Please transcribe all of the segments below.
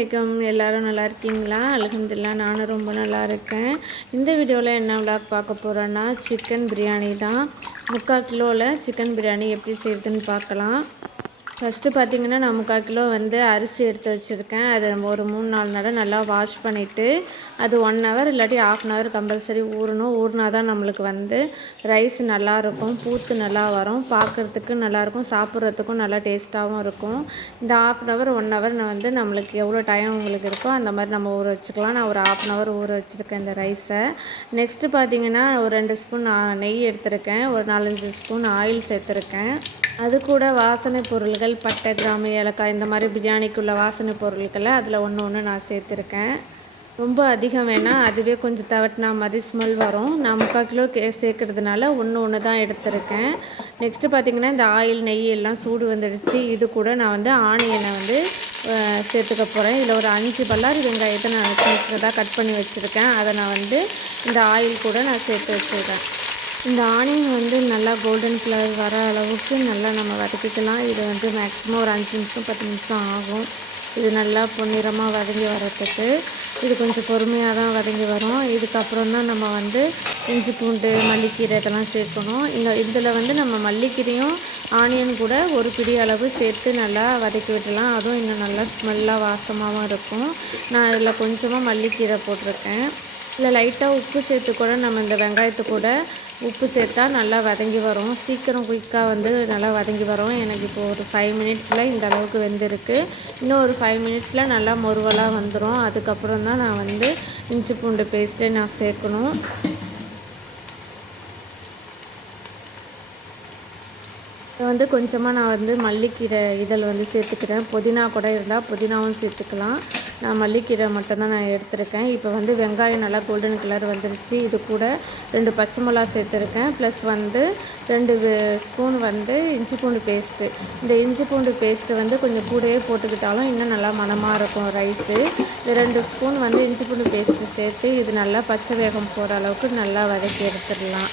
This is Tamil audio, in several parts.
வலைக்கம் எல்லாரும் நல்லா இருக்கீங்களா? அலகம்துல்லா நானும் ரொம்ப நல்லா இருக்கேன். இந்த வீடியோவில் என்ன விளாக் பார்க்க போகிறோன்னா சிக்கன் பிரியாணி தான். முக்கால் கிலோவில் சிக்கன் பிரியாணி எப்படி செய்யுதுன்னு பார்க்கலாம். ஃபஸ்ட்டு பார்த்தீங்கன்னா நான் முக்கால் கிலோ வந்து அரிசி எடுத்து வச்சுருக்கேன். அதை ஒரு மூணு நாலு நேரம் நல்லா வாஷ் பண்ணிவிட்டு அது ஒன் ஹவர் இல்லாட்டி ஆஃப் அன் ஹவர் கம்பல்சரி ஊறணும். ஊறினா தான் நம்மளுக்கு வந்து ரைஸ் நல்லாயிருக்கும் பூத்து நல்லா வரும் பார்க்குறதுக்கு நல்லாயிருக்கும் சாப்பிட்றதுக்கும் நல்லா டேஸ்ட்டாகவும் இருக்கும். இந்த half an hour one hour நான் வந்து நம்மளுக்கு எவ்வளோ டைம் உங்களுக்கு இருக்கோ அந்த மாதிரி நம்ம ஊற வச்சுக்கலாம். நான் ஒரு ஆஃப் அன் ஹவர் ஊற வச்சுருக்கேன் இந்த ரைஸை நெக்ஸ்ட்டு பார்த்தீங்கன்னா ஒரு ரெண்டு ஸ்பூன் நெய் எடுத்திருக்கேன். ஒரு நாலஞ்சு ஸ்பூன் ஆயில் சேர்த்துருக்கேன். அது கூட வாசனை பொருள்கள் பட்டை கிராம்பு ஏலக்காய் இந்த மாதிரி பிரியாணிக்குள்ள வாசனை பொருட்களை அதில் ஒன்று ஒன்று நான் சேர்த்துருக்கேன். ரொம்ப அதிகம் வேணால் அதுவே கொஞ்சம் தவட்டினா மாதிரி ஸ்மெல் வரும். நான் முக்கால் கிலோ கே சேர்க்கறதுனால ஒன்று ஒன்று தான் எடுத்திருக்கேன். நெக்ஸ்ட்டு பார்த்திங்கன்னா இந்த ஆயில் நெய் எல்லாம் சூடு வந்துடுச்சு. இது கூட நான் வந்து ஆனியனை வந்து சேர்த்துக்க போகிறேன் இதில் ஒரு அஞ்சு பல்லாரி வெங்காயத்தை நான் சின்னதாக கட் பண்ணி வச்சுருக்கேன். அதை நான் வந்து இந்த ஆயில் கூட நான் சேர்த்து வச்சுருக்கேன். இந்த ஆனியன் வந்து நல்லா கோல்டன் கலர் வர அளவுக்கு நல்லா நம்ம வதக்கிக்கலாம். இது வந்து மேக்ஸிமம் ஒரு அஞ்சு நிமிஷம் பத்து நிமிஷம் ஆகும். இது நல்லா பொன்னிறமாக வதங்கி வரத்துக்கு இது கொஞ்சம் பொறுமையாக தான் வதங்கி வரும். இதுக்கப்புறம் தான் நம்ம வந்து இஞ்சி பூண்டு மல்லிக்கீரை இதெல்லாம் சேர்க்கணும். இந்த இதில் வந்து நம்ம மல்லிக்கீரையும் ஆனியன் கூட ஒரு பிடி அளவு சேர்த்து நல்லா வதக்கி விடலாம். அதுவும் இன்னும் நல்லா ஸ்மெல்லாக வாசமாகவும் இருக்கும். நான் இதில் கொஞ்சமாக மல்லிக்கீரை போட்டிருக்கேன். இல்லை லைட்டாக உப்பு சேர்த்து கூட நம்ம இந்த வெங்காயத்து கூட உப்பு சேர்த்தா நல்லா வதங்கி வரும். சீக்கிரம் குயிக்காக வந்து நல்லா வதங்கி வரும். எனக்கு இப்போ ஒரு ஃபைவ் மினிட்ஸில் இந்த அளவுக்கு வெந்திருக்கு. இன்னும் ஒரு ஃபைவ் மினிட்ஸில் நல்லா முருவலாக வந்துடும் அதுக்கப்புறம் தான் நான் வந்து இஞ்சி பூண்டு பேஸ்ட்டை நான் சேர்க்கணும். வந்து கொஞ்சமாக நான் வந்து மல்லிக்கீரை இதழ் வந்து சேர்த்துக்கிறேன். புதினா கூட இருந்தால் புதினாவும் சேர்த்துக்கலாம். நான் மல்லிக்கீரை மட்டும்தான் நான் எடுத்திருக்கேன். இப்போ வந்து வெங்காயம் நல்லா கோல்டன் கலர் வந்துருச்சு. இது கூட ரெண்டு பச்சை மிளகா சேர்த்துருக்கேன். ப்ளஸ் வந்து ரெண்டு ஸ்பூன் வந்து இஞ்சி பூண்டு பேஸ்ட்டு இந்த இஞ்சி பூண்டு பேஸ்ட்டு வந்து கொஞ்சம் கூடவே போட்டுக்கிட்டாலும் இன்னும் நல்லா மனமாக இருக்கும் ரைஸு இந்த ரெண்டு ஸ்பூன் வந்து இஞ்சி பூண்டு பேஸ்ட்டு சேர்த்து இது நல்லா பச்சை வேகம் போகிற அளவுக்கு நல்லா வதக்கி எடுத்துடலாம்.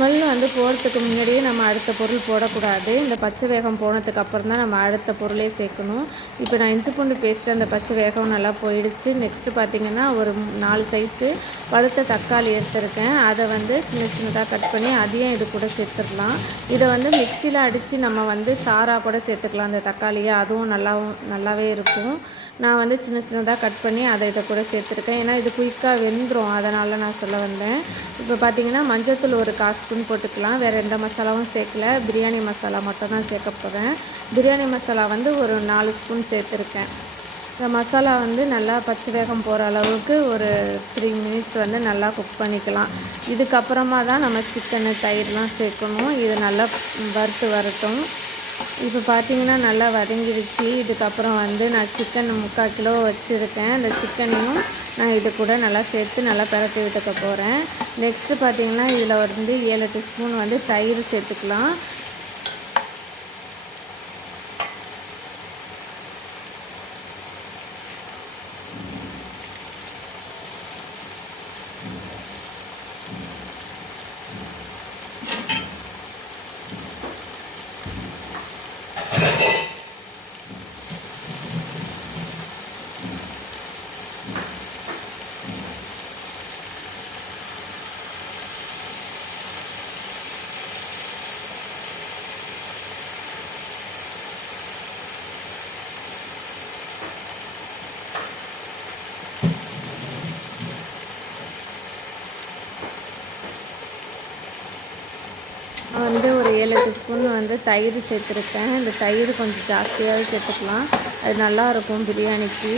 ஸ்மெல் வந்து போகிறதுக்கு முன்னாடியே நம்ம அடுத்த பொருள் போடக்கூடாது. இந்த பச்சை வேகம் போனதுக்கு அப்புறம் தான் நம்ம அடுத்த பொருளே சேர்க்கணும். இப்போ நான் இஞ்சி பூண்டு பேஸ்ட்டு அந்த பச்சை வேகம் நல்லா போயிடுச்சு. நெக்ஸ்ட்டு பார்த்திங்கன்னா ஒரு நாலு சைஸு பழுத்த தக்காளி எடுத்திருக்கேன். அதை வந்து சின்ன சின்னதாக கட் பண்ணி அதையும் இது கூட சேர்த்துடலாம். இதை வந்து மிக்சியில் அடித்து நம்ம வந்து சாராக கூட சேர்த்துக்கலாம். அந்த தக்காளியை அதுவும் நல்லாவும் நல்லாவே இருக்கும். நான் வந்து சின்ன சின்னதாக கட் பண்ணி அதை இதை கூட சேர்த்துருக்கேன். ஏன்னா இது குயிக்காக வெந்துடும் அதனால் நான் சொல்ல வந்தேன். இப்போ பார்த்திங்கன்னா மஞ்சத்தூள் ஒரு காசு ஸ்பூன் போட்டுக்கலாம். வேறு எந்த மசாலாவும் சேர்க்கல. பிரியாணி மசாலா மட்டும் தான் சேர்க்க போகிறேன் பிரியாணி மசாலா வந்து ஒரு நாலு ஸ்பூன் சேர்த்துருக்கேன். இந்த மசாலா வந்து நல்லா பச்சை வேகம் போகிற அளவுக்கு ஒரு த்ரீ மினிட்ஸ் வந்து நல்லா குக் பண்ணிக்கலாம். இதுக்கப்புறமா தான் நம்ம சிக்கனு தயிர்லாம் சேர்க்கணும். இது நல்லா வறுத்து வரட்டும். இப்போ பார்த்தீங்கன்னா நல்லா வதங்கிடுச்சு. இதுக்கப்புறம் வந்து நான் சிக்கன் முக்கால் கிலோ வச்சுருக்கேன். அந்த சிக்கனையும் நான் இது கூட நல்லா சேர்த்து நல்லா பரட்டி விட்டுக்க போகிறேன் நெக்ஸ்ட்டு பார்த்தீங்கன்னா இதில் வந்து ஏழு எட்டு ஸ்பூன் வந்து தயிர் சேர்த்துக்கலாம் வந்து ஒரு ஸ்பூன் வந்து தயிர் சேர்த்துருக்கேன். இந்த தயிர் கொஞ்சம் ஜாஸ்தியாகவே சேர்த்துக்கலாம். அது நல்லாயிருக்கும் பிரியாணிக்கு.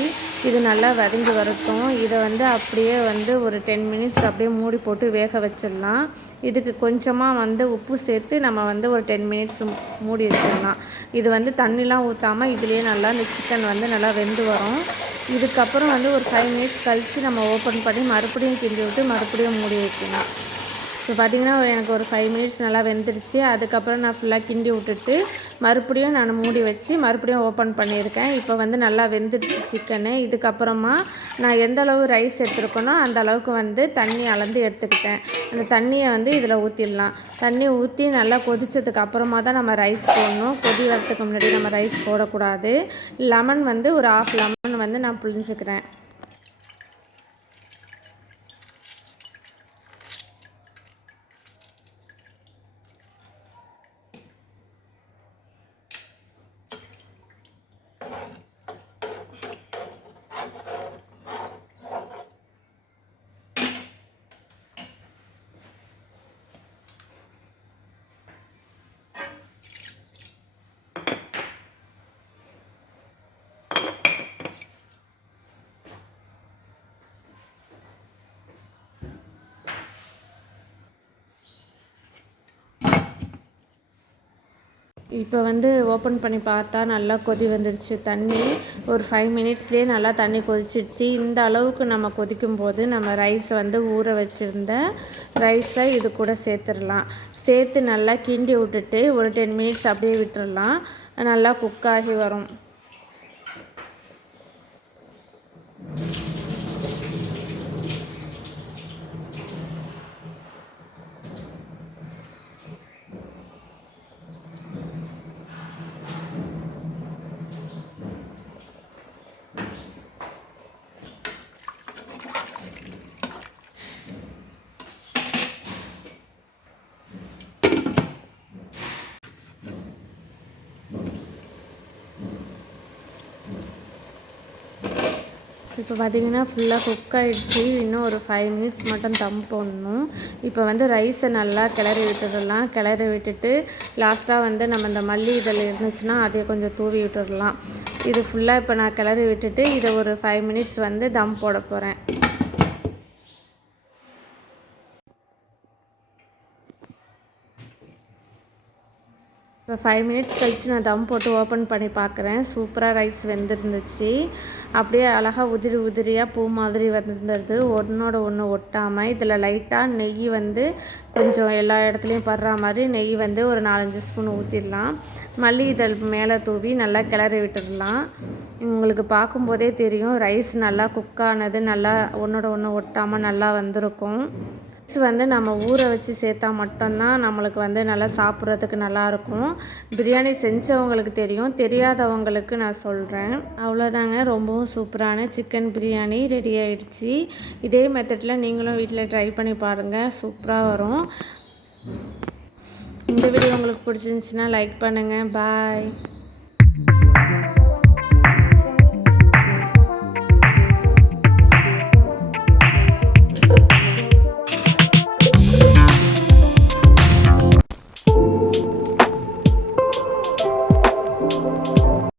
இது நல்லா வதங்கி வரட்டும். இதை வந்து அப்படியே வந்து ஒரு டென் மினிட்ஸ் அப்படியே மூடி போட்டு வேக வச்சிடலாம். இதுக்கு கொஞ்சமாக வந்து உப்பு சேர்த்து நம்ம வந்து ஒரு டென் மினிட்ஸ் மூடி வச்சிடலாம். இது வந்து தண்ணிலாம் ஊற்றாமல் இதுலேயே நல்லா இந்த சிக்கன் வந்து நல்லா வெந்து வரும். இதுக்கப்புறம் வந்து ஒரு ஃபைவ் மினிட்ஸ் கழித்து நம்ம ஓப்பன் பண்ணி மறுபடியும் கிண்டி விட்டு மறுபடியும் மூடி வைக்கலாம் இப்போ பார்த்திங்கன்னா எனக்கு ஒரு ஃபைவ் மினிட்ஸ் நல்லா வெந்துடுச்சு. அதுக்கப்புறம் நான் ஃபுல்லாக கிண்டி விட்டுட்டு மறுபடியும் நான் மூடி வச்சு மறுபடியும் ஓப்பன் பண்ணியிருக்கேன். இப்போ வந்து நல்லா வெந்துடுச்சு சிக்கனு இதுக்கப்புறமா நான் எந்த அளவு ரைஸ் எடுத்துருக்கேனோ அந்த அளவுக்கு வந்து தண்ணி அளந்து எடுத்துக்கிட்டேன். அந்த தண்ணியை வந்து இதில் ஊற்றிடலாம் தண்ணி ஊற்றி நல்லா கொதிச்சதுக்கு அப்புறமா தான் நம்ம ரைஸ் போடணும். கொதி வரத்துக்கு முன்னாடி நம்ம ரைஸ் போடக்கூடாது. லெமன் வந்து ஒரு ஆஃப் லெமன் வந்து நான் புழிஞ்சுக்கிறேன். இப்போ வந்து ஓப்பன் பண்ணி பார்த்தா நல்லா கொதி வந்துடுச்சு தண்ணி ஒரு ஃபைவ் மினிட்ஸ்லேயே நல்லா தண்ணி கொதிச்சிடுச்சு இந்த அளவுக்கு நம்ம கொதிக்கும் போது நம்ம ரைஸ் வந்து ஊற வச்சுருந்த ரைஸை இது கூட சேர்த்துடலாம். சேர்த்து நல்லா கிண்டி விட்டுட்டு ஒரு டென் மினிட்ஸ் அப்படியே விட்டுடலாம் நல்லா குக் ஆகி வரும். இப்போ பார்த்தீங்கன்னா ஃபுல்லாக குக் ஆகிடுச்சு இன்னும் ஒரு ஃபைவ் மினிட்ஸ் மட்டும் தம் போடணும். இப்போ வந்து ரைஸை நல்லா கிளறி விட்டுடலாம். கிளறி விட்டுட்டு லாஸ்ட்டாக வந்து நம்ம இந்த மல்லி இதில் இருந்துச்சுன்னா அதை கொஞ்சம் தூவி விட்டுடலாம். இது ஃபுல்லாக இப்போ நான் கிளறி விட்டுட்டு இதை ஒரு ஃபைவ் மினிட்ஸ் வந்து தம் போட போகிறேன் இப்போ ஃபைவ் மினிட்ஸ் கழித்து நான் தம் போட்டு ஓப்பன் பண்ணி பார்க்குறேன். சூப்பராக ரைஸ் வெந்திருந்துச்சு. அப்படியே அழகாக உதிரி உதிரியாக பூ மாதிரி வந்திருந்தது. ஒன்றோட ஒன்று ஒட்டாமல் இதில் லைட்டாக நெய் வந்து கொஞ்சம் எல்லா இடத்துலையும் படுற மாதிரி நெய் வந்து ஒரு நாலஞ்சு ஸ்பூன் ஊற்றிடலாம் மல்லி இதழ் மேலே தூவி நல்லா கிளறி விட்டுடலாம். உங்களுக்கு பார்க்கும்போதே தெரியும் ரைஸ் நல்லா குக்கானது நல்லா ஒன்றோட ஒன்று ஒட்டாமல் நல்லா வந்திருக்கும். ரைஸ் வந்து நம்ம ஊற வச்சு சேர்த்தா மட்டும்தான் நம்மளுக்கு வந்து நல்லா சாப்பிட்றதுக்கு நல்லாயிருக்கும். பிரியாணி செஞ்சவங்களுக்கு தெரியும் தெரியாதவங்களுக்கு நான் சொல்கிறேன் அவ்வளோதாங்க ரொம்பவும் சூப்பரான சிக்கன் பிரியாணி ரெடி ஆகிடுச்சி இதே மெத்தடில் நீங்களும் வீட்டில் ட்ரை பண்ணி பாருங்கள் சூப்பராக வரும். இந்த வீடியோ உங்களுக்கு பிடிச்சிருந்துச்சின்னா லைக் பண்ணுங்கள் பாய்